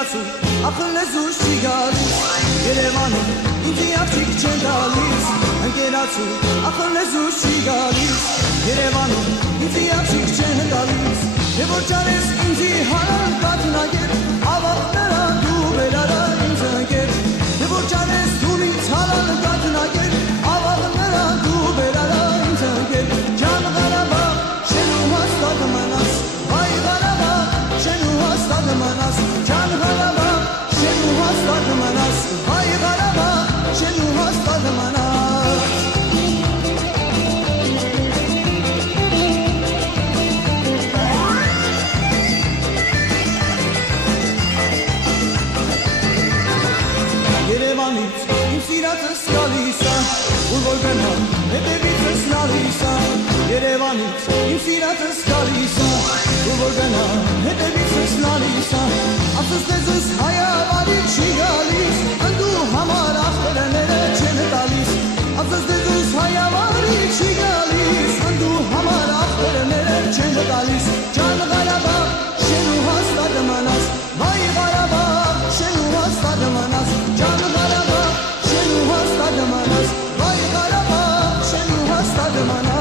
Գերացու ախլեզուս չի գալիս Երևանում ինձի աղջիկ չեն գալիս Գերացու ախլեզուս չի գալիս Երևանում ինձի աղջիկ չեն գալիս Դե որ ճանես ինձի հարան կատնագեր Ավաղ նրան դու վերարա ինձ ընկեր Դե որ ճանես դու ինձ հարան կատնագեր Ավաղ նրան դու վերարա ինձ ընկեր Ջան Ղարաբաղ շենու հաստատ մնաս Հայ Ղարաբաղ շենու հաստատ մնաս Ջան Ղարաբաղ շենու հաստատ մնաս Հայ Ղարաբաղ շենու հաստատ մնաս Երևանից իմ սիրածս գալիս է Ուր որ գնամ հետևիցս նալիս է Երևանից իմ սիրածս գալիս է Ուր որ գնամ հետևիցս նալիս է Ասես դեզս հայավարի չի գալիս Ընդու համար ախտերները չեն տալիս Ասես դեզս հայավարի չի գալիս Ընդու համար ախտերները չեն տալիս Ջան Ղարաբաղ շենու հաստատ մնաս Վայ Ղարաբաղ շենու հաստատ մնաս Ջան Ղարաբաղ շենու հաստատ մնաս Վայ Ղարաբաղ շենու հաստատ մնաս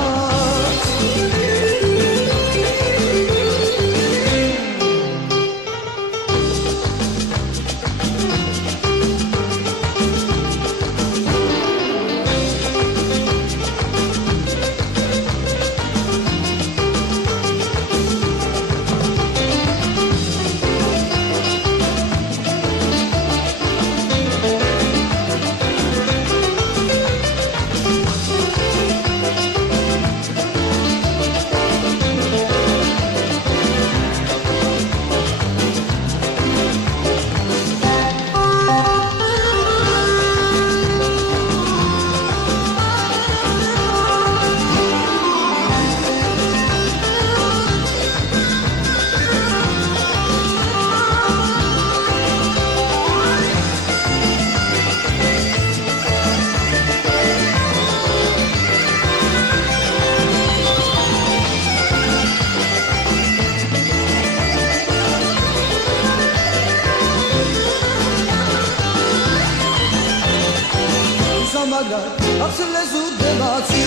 Ախսլեզու դեպացի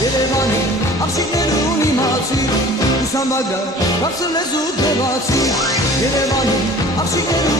Երևանի աղջիկներուն իմացի Ուսամագար ախսլեզու դեպացի Երևանի աղջիկներուն